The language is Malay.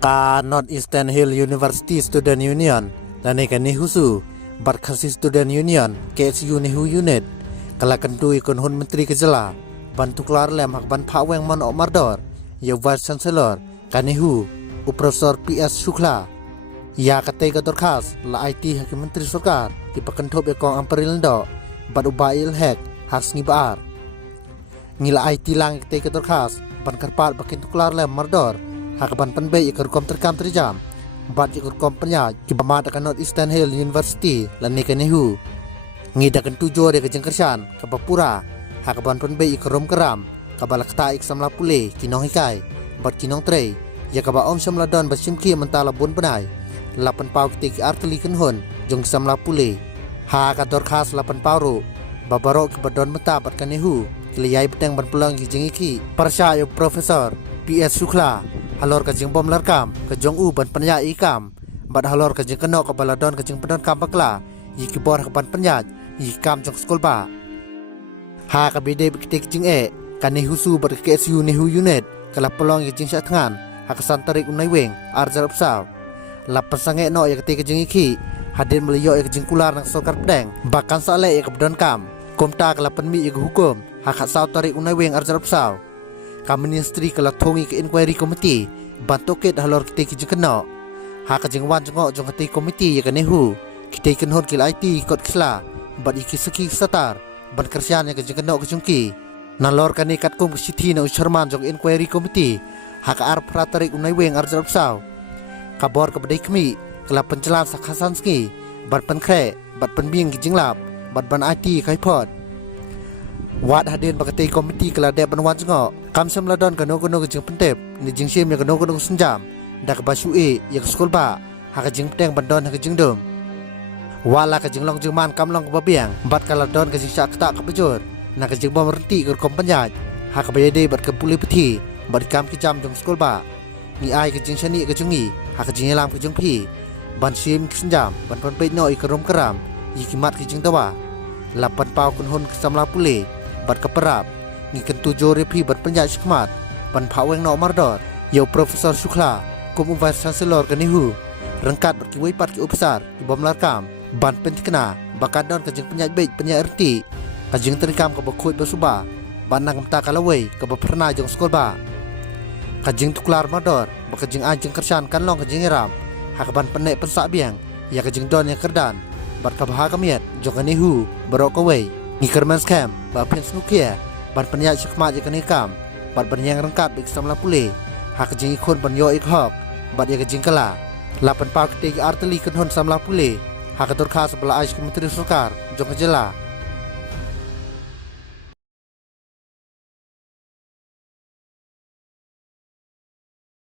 Ka North Eastern Hill University Student Union dan ikan Nihusu Barkasi Student Union KSU Nihu Unit kala kentui kon hun menteri kejela bantu keluar lem hak ban paweng mon mardor ya vice chancellor kanihu Profesor PS Shukla ya katai gator khas la IT hak menteri sarkar di pakentop ekong amperil ndo bad ubail hek hak snibar ngila IT lang katai gator khas ban karpat bakin keluar lem mardor hak ban penbei ikut kom terkam terjam bat ikut kom penya ki bamat akan North Eastern Hill University lan nikanihu ngidakan tujuh dia kejeng kersan ke Papura hak ban penbei ikut rom keram kabalak ta ik samla pule kinong hikai bat kinong trei ya kaba om samla don basimki mentala bun benai 8 pau ketik arteli kenhon jong samla pule ha kador khas 8 pau babarok ke badon meta bat kanihu kiliyai beteng ban pelang ki jengiki persya Profesor PS Shukla halor kajing bom larkam kajong u ban penya ikam bad halor kajing kenok ke baladon kajing pedon kam bakla yiki bor ke ban penyat yikam jong skol ba ha ka bide ketik jing kani husu ber KSU Nihu Unit kala pelong yijing sya tangan ha kesan tarik unai weng arjar upsal la pesange no ya ketik jing iki hadir meliyo ya kajing kular nang sokar pedeng bakan sale ya ke bedon kam komta kala penmi ya hukum ha khat tarik unai weng arjar upsal ka ministry kala thongi ke inquiry committee bantoket halor kite ki jekno ha ka jingwan jongo jong kite committee ya kanihu kite kenhon kil IT kot kisla bad iki seki satar ban kersian ya ke jekno ke jungki nalor kani kat kum sithi na usharman jong inquiry committee ha ka ar pratarik unai weng arjar saw kabor ke bedai kmi kala pencelan sakhasanski bad penkre bad penbing ki jinglap bad ban IT kai pot wat hadin bakati komiti kala de banwan jengo kam samladon kano kejing pentep ni jing sim ya kano senjam dak basu ya skol ba ha kejing peteng bandon ha kejing dom wala kejing long jingman kam long babiang bat kala don kejing sak tak kepejur na kejing bom renti ke kompanjat ha kabayade bat ke puli peti bat kam kijam jong skol ba ni ai kejing shani kejungi ha kejing lam kejing pi ban sim senjam ban pan pe no ikerom keram yikimat kejing tawa 8 pau kun hun kesamla pule bat keperap ngiken tujuh repi bat penjat syikmat ban paweng no mardor yo Profesor Shukla kum vice chancellor kanihu rengkat berkiwai pat ki upsar ibom larkam ban pentikna bakadon kajing penjat bej penjat erti kajing terikam ke bakut basuba ban nang mta kalawai ke baperna jong sekolba kajing tuklar mardor bakajing anjing kersan kanlong kajing ram hak ban penek pensak biang ya kajing don yang kerdan bat kabaha kamiat jong kanihu barokawai ngikerman scam ba pen snukia ban penyat syikmat je kanikam bat bernyang rengkat bik samla pule hak jing ikon ban yo ikhok bat ya kajing kala 8 pau ketik arteli kenhon samla pule hak tur khas bela ais kementeri sarkar jong kejela